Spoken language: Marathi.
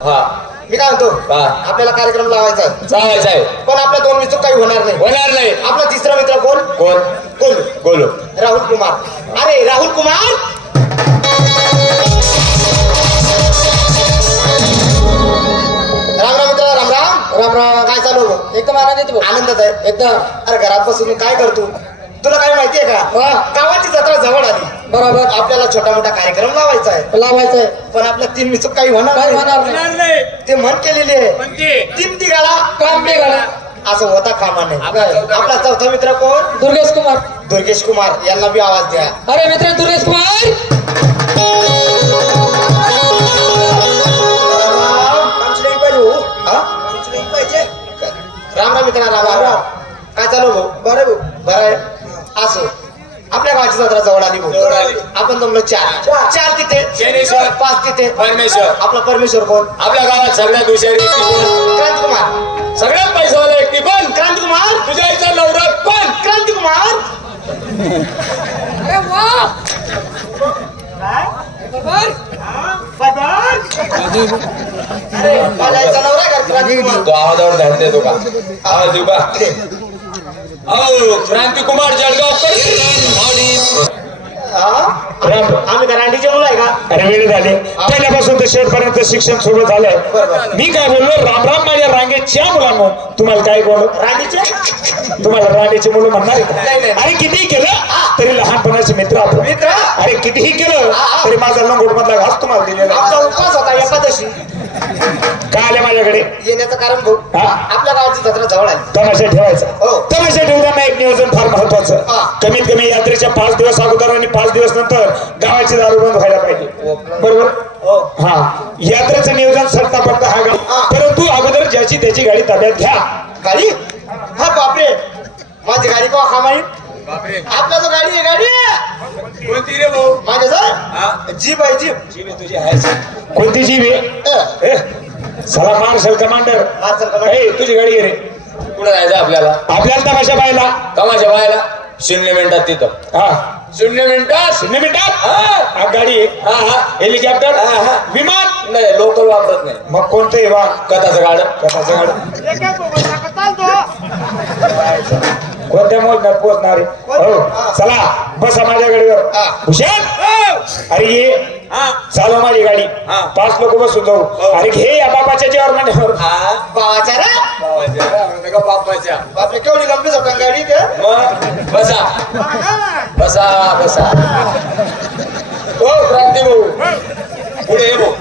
हा मी काय म्हणतो आपल्याला कार्यक्रम लावायचा आहे पण आपल्या दोन मित्र काही होणार नाही आपला तिसरा मित्र कोण गोलू राहुल कुमार अरे राहुल कुमार राम राम मित्र राम राम राम राम काय चालू एकदम आनंदात आहे एकदम अरे घरात बसून काय करतो तुला काय माहितीये का गावाची जत्रा जवळ आली बरोबर आपल्याला छोटा मोठा कार्यक्रम लावायचा आहे पण आपल्या तीन मित्र काही होणार नाही ते म्हण केलेली आहे तीन तिघाला काम बिघाला असं होता कामा नाही आपला चौथा मित्र कोण दुर्गेश कुमार यांना बी आवाज द्या अरे मित्र दुर्गेश कुमार राम राम मित्र राम राम काय चालू भाऊ बरं आहे असो आपल्या गावाची जत्रा जवळ आली आपण जमलो चार तिथे पाच तिथे परमेश्वर आपला परमेश्वर कोण आपल्या गावात सगळ्यात हुशार क्रांतिकुमार सगळ्यात पैशावाला व्यक्ती कोण क्रांतिकुमार तुझ्या आईचा नवरा कोण क्रांतिकुमार माझ्या नवरा क्रांतिकुमार तो आवाजावर ध्यान देतो का आवाज देऊ का क्रांतिकुमार जळगावकर आम्ही का रांडीचे मुलं आहे का अरे वेळ झाले पहिल्यापासून ते शेवटपर्यंत शिक्षण सुरू झालंय मी काय बोललो राम राम माझ्या रांगेच्या मुलांनो तुम्हाला काय बोललो रांडीचे तुम्हाला रांडीचे मुलं म्हणणार अरे कितीही केलं तरी लहानपणाचे मित्र आपण अरे कितीही केलं तरी माझा लंगोट मधला घास तुम्हाला दिलेला आमचा उपवास होता एकादशी काय आले माझ्याकडे येण्याचं कारण भाऊ आपल्या गावाची जत्रा जवळ आली तमाशा ठेवायचा तमाशा ठेवताना एक नियोजन फार महत्वाचं कमीत कमी यात्रेच्या 5 दिवस अगोदर आणि 5 दिवस नंतर गावाची दारू बंद व्हायला पाहिजे बरोबर हा यात्रेचं नियोजन सरता पडता हा गाव परंतु अगोदर ज्याची त्याची गाडी ताब्यात घ्या गाडी हा बापरे माझी गाडी का खामाई आपला जो गाडी आहे कोणती रे भाऊ माझ्या सर जीप आहे जीप तुझी आहे कोणती जीव आहे सला मार्शल कमांडर तुझी गाडी आहे रे कुठं जायचं आपल्याला तमाशा पाहायला व्हायला 0 मिनिटात तिथं हा 0 मिनिटात गाडी आहे हेलिकॉप्टर विमान नाही लोकल वापरत नाही मग कोणतं वा कथाचं गाडं कोणत्या मोजण्यात पोहोचणार हो चला बसा माझ्या गाडीवर हुशार अरे ये चालव माझी गाडी 5 लोक बसून जाऊ अरे घे या बापाच्या जेवर म्हणल्यावर बाबाच्या रे बापाच्या बापरे केवढी लंबी जातात गाडी मग बसा हो क्रांती भाऊ पुढे ये भाऊ